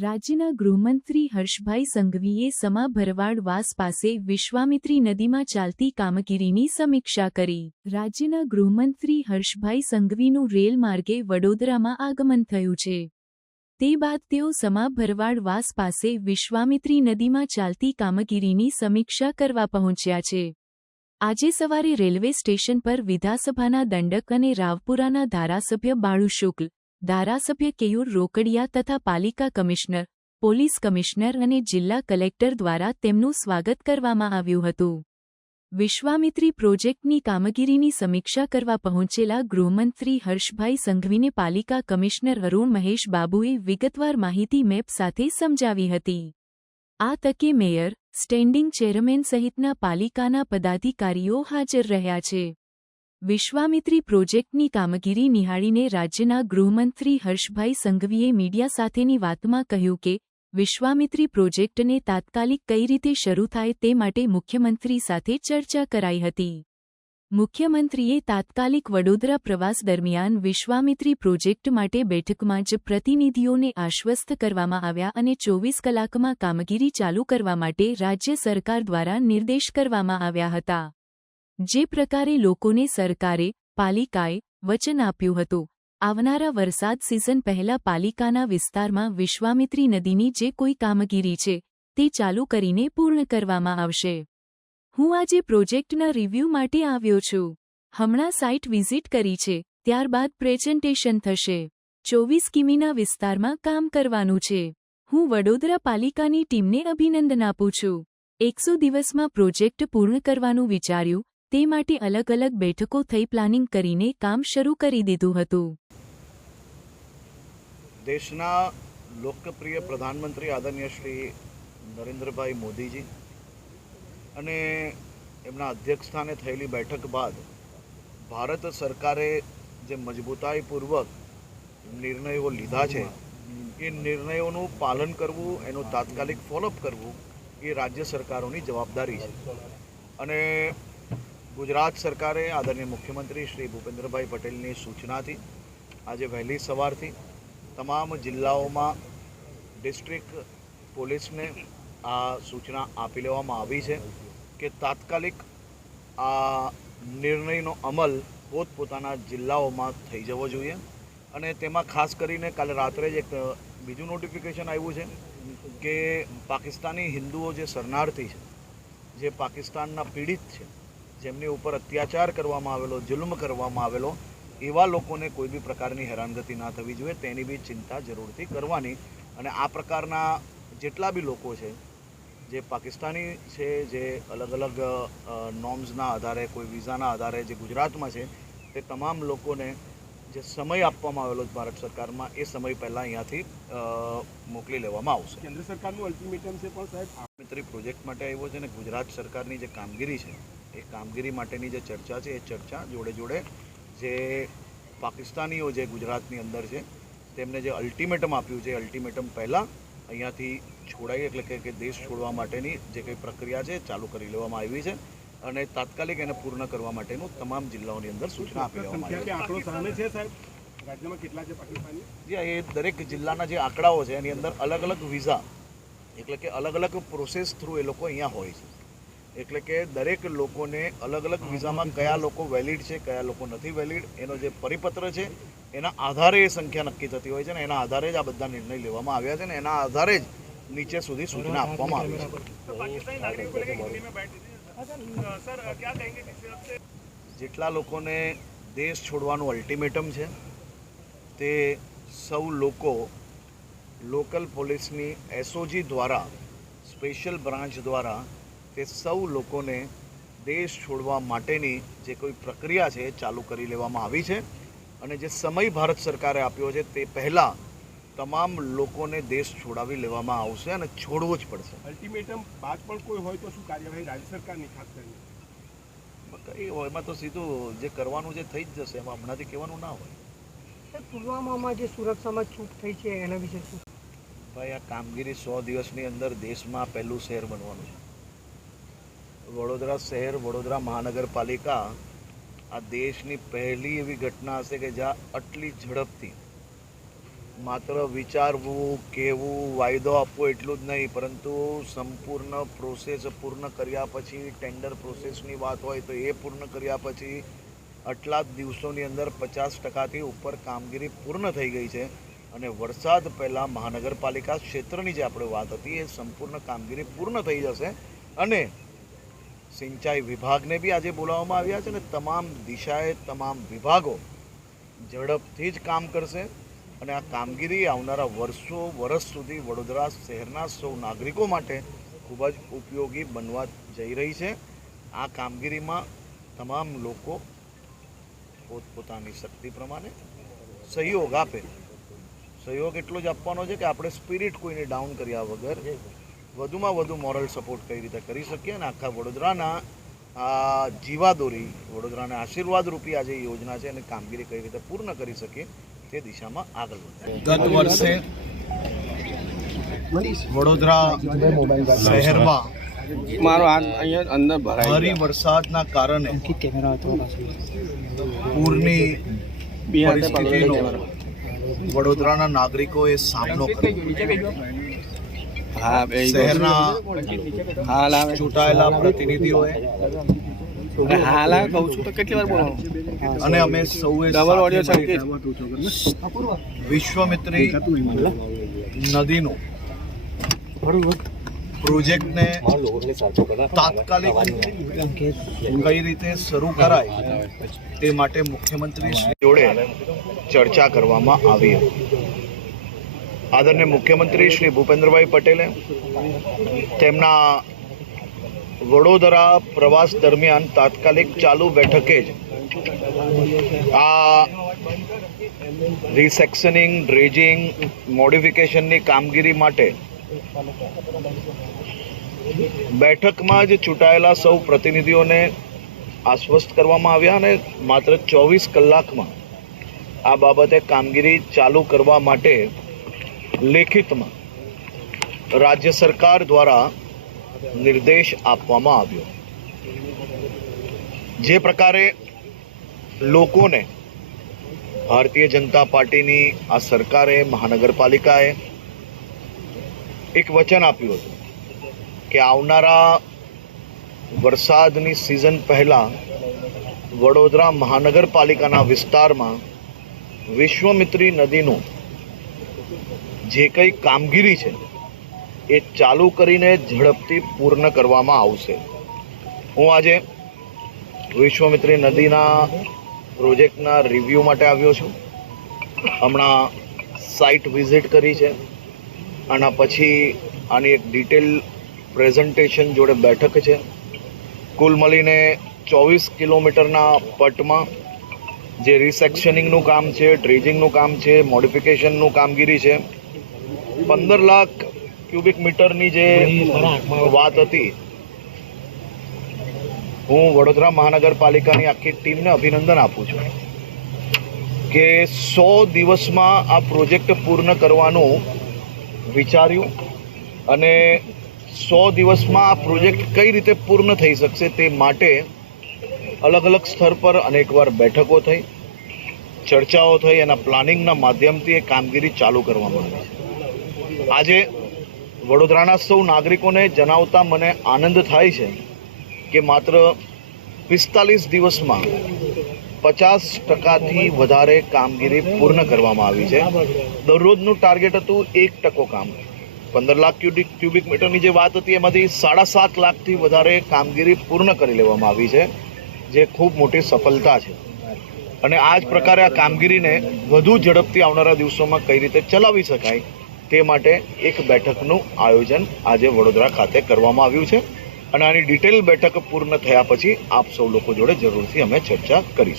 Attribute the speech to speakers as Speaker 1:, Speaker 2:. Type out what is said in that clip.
Speaker 1: રાજ્યના ગૃહમંત્રી હર્ષભાઈ સંઘવીએ સમા ભરવાડ વાસ પાસે વિશ્વામિત્રી નદીમાં ચાલતી કામગીરીની સમીક્ષા કરી રાજ્યના ગૃહમંત્રી હર્ષભાઈ સંઘવીનું રેલ માર્ગે વડોદરામાં આગમન થયું છે તે બાદ તેઓ સમા ભરવાડ વાસ પાસે વિશ્વામિત્રી નદીમાં ચાલતી કામગીરીની સમીક્ષા કરવા પહોંચ્યા છે આજે સવારે રેલવે સ્ટેશન પર વિધાનસભાના દંડક અને રાવપુરાના ધારાસભ્ય બાળુ શુક્લ ધારાસભ્ય કેયુર રોકડિયા તથા પાલિકા કમિશનર પોલીસ કમિશનર અને જિલ્લા કલેક્ટર દ્વારા તેમનું સ્વાગત કરવામાં આવ્યું હતું વિશ્વામિત્રી પ્રોજેક્ટની કામગીરીની સમીક્ષા કરવા પહોંચેલા ગૃહમંત્રી હર્ષભાઈ સંઘવીને પાલિકા કમિશનર અરુણ મહેશ બાબુએ વિગતવાર માહિતી મેપ સાથે સમજાવી હતી આ તકે મેયર સ્ટેન્ડિંગ ચેરમેન સહિતના પાલિકાના પદાધિકારીઓ હાજર રહ્યા છે વિશ્વામિત્રી પ્રોજેક્ટની કામગીરી નિહાળીને રાજ્યના ગૃહમંત્રી હર્ષભાઈ સંઘવીએ મીડિયા સાથેની વાતમાં કહ્યું કે વિશ્વામિત્રી પ્રોજેક્ટને તાત્કાલિક કઈ રીતે શરૂ થાય તે માટે મુખ્યમંત્રી સાથે ચર્ચા કરાઈ હતી મુખ્યમંત્રીએ તાત્કાલિક વડોદરા પ્રવાસ દરમિયાન વિશ્વામિત્રી પ્રોજેક્ટ માટે બેઠકમાં જ પ્રતિનિધિઓને આશ્વસ્ત કરવામાં આવ્યા અને ચોવીસ કલાકમાં કામગીરી ચાલુ કરવા માટે રાજ્ય સરકાર દ્વારા નિર્દેશ કરવામાં આવ્યા હતા જે પ્રકારે લોકોને સરકારે પાલિકાએ વચન આપ્યું હતું આવનારા વરસાદ સિઝન પહેલા પાલિકાના વિસ્તારમાં વિશ્વામિત્રી નદીની જે કોઈ કામગીરી છે તે ચાલુ કરીને પૂર્ણ કરવામાં આવશે હું આજે પ્રોજેક્ટના રિવ્યૂ માટે આવ્યો છું હમણાં સાઇટ વિઝિટ કરી છે ત્યારબાદ પ્રેઝન્ટેશન થશે ચોવીસ કિમીના વિસ્તારમાં કામ કરવાનું છે હું વડોદરા પાલિકાની ટીમને અભિનંદન આપું છું એકસો દિવસમાં પ્રોજેક્ટ પૂર્ણ કરવાનું વિચાર્યું તે માટે અલગ અલગ બેઠકો થઈ પ્લાનિંગ કરીને કામ શરૂ કરી દીધું હતું
Speaker 2: દેશના લોકપ્રિય પ્રધાનમંત્રી આદરણીય શ્રી નરેન્દ્રભાઈ મોદીજી અને એમના અધ્યક્ષસ્થાને થયેલી બેઠક બાદ ભારત સરકારે જે મજબૂતાઈપૂર્વક નિર્ણયો લીધા છે એ નિર્ણયોનું પાલન કરવું એનું તાત્કાલિક ફોલોઅપ કરવું એ રાજ્ય સરકારોની જવાબદારી છે અને ગુજરાત સરકારે આદરણીય મુખ્યમંત્રી શ્રી ભૂપેન્દ્રભાઈ પટેલની સૂચનાથી આજે વહેલી સવારથી તમામ જિલ્લાઓમાં ડિસ્ટ્રિક્ટ પોલીસને આ સૂચના આપી લેવામાં આવી છે કે તાત્કાલિક આ નિર્ણયનો અમલ પોતપોતાના જિલ્લાઓમાં થઈ જવો જોઈએ અને તેમાં ખાસ કરીને કાલે રાત્રે જ એક બીજું નોટિફિકેશન આવ્યું છે કે પાકિસ્તાની હિન્દુઓ જે શરણાર્થી છે જે પાકિસ્તાનના પીડિત છે જેમની ઉપર અત્યાચાર કરવામાં આવેલો જુલ્મ કરવામાં આવેલો એવા લોકોને કોઈ બી પ્રકારની હેરાનગતિ ના થવી જોઈએ તેની બી ચિંતા જરૂરથી કરવાની અને આ પ્રકારના જેટલા બી લોકો છે જે પાકિસ્તાની છે જે અલગ અલગ નોર્મ્સના આધારે કોઈ વિઝાના આધારે જે ગુજરાતમાં છે તે તમામ લોકોને જે સમય આપવામાં આવેલો છે ભારત સરકારમાં એ સમય પહેલાં અહીંયાથી મોકલી લેવામાં આવશે
Speaker 3: કેન્દ્ર સરકારનું અલ્ટિમેટમ છે પણ સાહેબ
Speaker 2: આ મિત્રી પ્રોજેક્ટ માટે આવ્યો છે અને ગુજરાત સરકારની જે કામગીરી છે એ કામગીરી માટેની જે ચર્ચા છે એ ચર્ચા જોડે જોડે જે પાકિસ્તાનીઓ જે ગુજરાતની અંદર છે તેમને જે અલ્ટિમેટમ આપ્યું છે અલ્ટિમેટમ પહેલાં અહીંયાથી છોડાઈ એટલે કે દેશ છોડવા માટેની જે કંઈ પ્રક્રિયા છે ચાલુ કરી લેવામાં આવી છે અને તાત્કાલિક એને પૂર્ણ કરવા માટેનું તમામ જિલ્લાઓની અંદર સૂચના આપી દેવામાં આવી છે એ દરેક જિલ્લાના જે આંકડાઓ છે એની અંદર અલગ અલગ વિઝા એટલે કે અલગ અલગ પ્રોસેસ થ્રુ એ લોકો અહીંયા હોય છે એટલે કે દરેક લોકોને અલગ અલગ વિઝામાં કયા લોકો વેલિડ છે કયા લોકો નથી વેલિડ એનો જે પરિપત્ર છે એના આધારે એ સંખ્યા નક્કી થતી હોય છે ને એના આધારે જ આ બધા નિર્ણય લેવામાં આવ્યા છે ને એના આધારે જ નીચે સુધી સૂચના આપવામાં આવી છે જેટલા લોકોને દેશ છોડવાનું અલ્ટિમેટમ છે તે સૌ લોકો લોકલ પોલીસની એસઓજી દ્વારા સ્પેશિયલ બ્રાન્ચ દ્વારા તે સૌ લોકોને દેશ છોડવા માટેની જે કોઈ પ્રક્રિયા છે ચાલુ કરી લેવામાં આવી છે અને જે સમય ભારત સરકારે આપ્યો છે તે પહેલાં તમામ લોકોને દેશ છોડાવી લેવામાં આવશે અને છોડવો જ પડશે
Speaker 3: અલ્ટિમેટમ બાદ પણ કોઈ હોય તો શું કાર્યવાહી રાજ્ય સરકારની ખાસ
Speaker 2: કરીને હોય એમાં તો સીધું જે કરવાનું જે થઈ જ જશે એમાં હમણાંથી કહેવાનું ના હોય
Speaker 3: પુલવામામાં જે સુરક્ષામાં ચૂક થઈ છે એના વિશે શું
Speaker 2: ભાઈ આ કામગીરી સો દિવસની અંદર દેશમાં પહેલું શહેર બનવાનું છે વડોદરા શહેર વડોદરા મહાનગરપાલિકા આ દેશની પહેલી એવી ઘટના હશે કે જ્યાં આટલી ઝડપથી માત્ર વિચારવું કહેવું વાયદો આપવો એટલું જ નહીં પરંતુ સંપૂર્ણ પ્રોસેસ પૂર્ણ કર્યા પછી ટેન્ડર પ્રોસેસની વાત હોય તો એ પૂર્ણ કર્યા પછી આટલા જ દિવસોની અંદર પચાસ ટકાથી ઉપર કામગીરી પૂર્ણ થઈ ગઈ છે અને વરસાદ પહેલાં મહાનગરપાલિકા ક્ષેત્રની જે આપણે વાત હતી એ સંપૂર્ણ કામગીરી પૂર્ણ થઈ જશે અને સિંચાઈ વિભાગને બી આજે બોલાવવામાં આવ્યા છે અને તમામ દિશાએ તમામ વિભાગો ઝડપથી જ કામ કરશે અને આ કામગીરી આવનારા વર્ષો વર્ષ સુધી વડોદરા શહેરના સૌ નાગરિકો માટે ખૂબ જ ઉપયોગી બનવા જઈ રહી છે આ કામગીરીમાં તમામ લોકો પોતપોતાની શક્તિ પ્રમાણે સહયોગ આપે સહયોગ એટલો જ આપવાનો છે કે આપણે સ્પિરિટ કોઈને ડાઉન કર્યા વગર વધુમાં વધુ મોરલ સપોર્ટ કઈ રીતે કરી શકીએ અને આખા વડોદરાના આ જીવાદોરી વડોદરાના આશીર્વાદ રૂપી આ જે યોજના છે અને કામગીરી કઈ રીતે પૂર્ણ કરી શકીએ તે દિશામાં આગળ વધે
Speaker 4: ગત વર્ષે વડોદરા શહેરમાં મારો અહીંયા અંદર વરસાદના કારણે પૂરની પરિસ્થિતિનો વડોદરાના નાગરિકોએ સામનો કર્યો શહેરના હાલ આવે ચૂંટાયેલા પ્રતિનિધિઓએ
Speaker 3: હાલ આવે કહું છું
Speaker 4: અને અમે સૌએ ડબલ ઓડિયો પ્રોજેક્ટને તાત્કાલિક કઈ રીતે શરૂ કરાય તે માટે મુખ્યમંત્રી જોડે ચર્ચા કરવામાં આવી હતી આદરણીય મુખ્યમંત્રી શ્રી ભૂપેન્દ્રભાઈ પટેલે તેમના વડોદરા પ્રવાસ દરમિયાન તાત્કાલિક ચાલુ બેઠકે જ આ રિસેક્શનિંગ ડ્રેજિંગ મોડિફિકેશનની કામગીરી માટે બેઠકમાં જ ચૂંટાયેલા સૌ પ્રતિનિધિઓને આશ્વસ્ત કરવામાં આવ્યા અને માત્ર ચોવીસ કલાકમાં આ બાબતે કામગીરી ચાલુ કરવા માટે લેખિતમાં રાજ્ય સરકાર દ્વારા નિર્દેશ આપવામાં આવ્યો જે પ્રકારે લોકોને ભારતીય જનતા પાર્ટીની આ સરકારે મહાનગરપાલિકાએ એક વચન આપ્યું હતું કે આવનારા વરસાદની સિઝન પહેલાં વડોદરા મહાનગરપાલિકાના વિસ્તારમાં વિશ્વમિત્રી નદીનું જે કંઈ કામગીરી છે એ ચાલુ કરીને ઝડપથી પૂર્ણ કરવામાં આવશે હું આજે વિશ્વમિત્રી નદીના પ્રોજેક્ટના રિવ્યૂ માટે આવ્યો છું હમણાં સાઇટ વિઝિટ કરી છે આના પછી આની એક ડિટેલ પ્રેઝન્ટેશન જોડે બેઠક છે કુલ મળીને ચોવીસ કિલોમીટરના પટમાં જે રિસેક્શનિંગનું કામ છે ડ્રેજિંગનું કામ છે મોડિફિકેશનનું કામગીરી છે પંદર લાખ ક્યુબિક મીટરની જે વાત હતી હું વડોદરા મહાનગરપાલિકાની આખી ટીમને અભિનંદન આપું છું કે સો દિવસમાં આ પ્રોજેક્ટ પૂર્ણ કરવાનું વિચાર્યું અને સો દિવસમાં આ પ્રોજેક્ટ કઈ રીતે પૂર્ણ થઈ શકશે તે માટે અલગ અલગ સ્તર પર અનેકવાર બેઠકો થઈ ચર્ચાઓ થઈ એના પ્લાનિંગના માધ્યમથી એ કામગીરી ચાલુ કરવામાં આવી છે આજે વડોદરાના સૌ નાગરિકોને જણાવતા મને આનંદ થાય છે કે માત્ર પિસ્તાલીસ દિવસમાં પચાસ ટકાથી વધારે કામગીરી પૂર્ણ કરવામાં આવી છે દરરોજનું ટાર્ગેટ હતું એક ટકો કામ પંદર લાખ ક્યુબિક ક્યુબિક મીટરની જે વાત હતી એમાંથી સાડા સાત લાખથી વધારે કામગીરી પૂર્ણ કરી લેવામાં આવી છે જે ખૂબ મોટી સફળતા છે અને આ જ પ્રકારે આ કામગીરીને વધુ ઝડપથી આવનારા દિવસોમાં કઈ રીતે ચલાવી શકાય તે માટે એક બેઠકનું આયોજન આજે વડોદરા ખાતે કરવામાં આવ્યું છે અને આની ડિટેલ બેઠક પૂર્ણ થયા પછી આપ સૌ લોકો જોડે જરૂરથી અમે ચર્ચા કરીશું